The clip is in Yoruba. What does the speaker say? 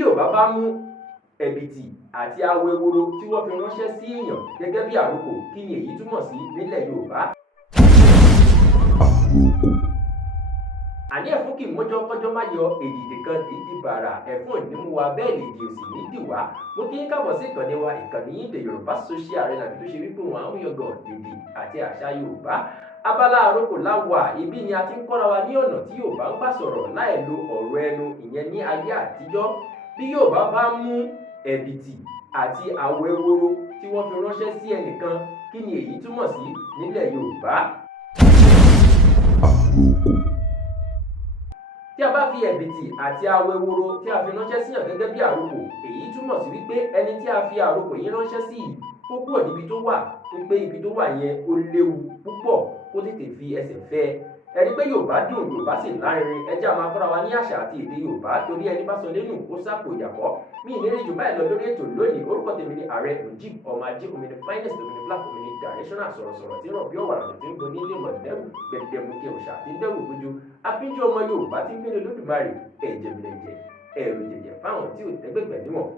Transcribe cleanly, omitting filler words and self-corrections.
Yorùbá bá mú ẹ̀bìtì àti awo eworo tí wọ́n fi ránṣẹ́ sí èèyàn gẹ́gẹ́ bí àrokò, kí ni èyí túmọ̀ sí nílẹ̀ Yorùbá? Àní ẹ̀fún kì í mọ́jọ́ kọ́jọ́ má yọ, èdìdì kan kì í di bàrà, ẹ̀fún ò ní mú wa bẹ́ẹ̀ lèdì ò sì ní dì wá. Mo kí yín káàbọ̀ sí ìkànnì wa, ìkànnì yín The Yorùbá Social Arena, tó ṣe wípé wọn àwọn yangàn èdè àti àṣà Yorùbá. Abala àrokò láwà, ibi ni a ti ń kọ́ra wa ní ọ̀nà tí Yorùbá ń gbà sọ̀rọ̀ láì lo ọ̀rọ̀ ẹnu, ìyẹn ní ayé àtijọ́. Bí Yorùbá bá mú ẹ̀bìtì àti awo eworo tí wọ́n fi ránṣẹ́ sí ẹnìkan, kí ni èyí túmọ̀ sí nílẹ̀ Yorùbá? Tí a bá fi ẹ̀bìtì àti awo eworo tí a fi ránṣẹ́ síyàn gẹ́gẹ́ bí àrokò, èyí túmọ̀ sí wípé ẹni tí a fi àrokò yìí ránṣẹ́ sí yìí kó kúrò níbi tó wà, wípé ibi tó wà yẹn ó léwu púpọ̀, kó tètè fi ẹsẹ̀ fẹ́. Ẹni pé Yorùbá dùn, Yorùbá sì lárinrin, ẹ jẹ́ á máa kọ́ra wa ní àṣà àti èdè Yorùbá, torí ẹni bá sọ lẹ́nu ó sápò ìyàkọ́. Mi ì ní rí jù báyìí lọ lórí ètò lónìí. Orúkọ tèmi ni Ààrẹ Mujib ọmọ Ajé, omi ni finest, omi ni black, omi ni directional, sọ̀rọ̀sọ̀rọ̀ tí ń rọ̀ bí ọ̀wàrà tí ń gbóní ilé mọ̀lẹ́rù, gbẹ̀dẹ̀mukẹ́ òòṣà tí ń dẹ́rù gbójú. Àfínjú ọmọ Yorùbá tí ń gbélé Olódùmarè, ẹ̀jẹ̀ mi lẹ̀jẹ̀, ẹ̀rù jẹ̀jẹ̀ fáwọn tí ò tẹ́gbẹ̀gbẹ̀ níwọ̀n.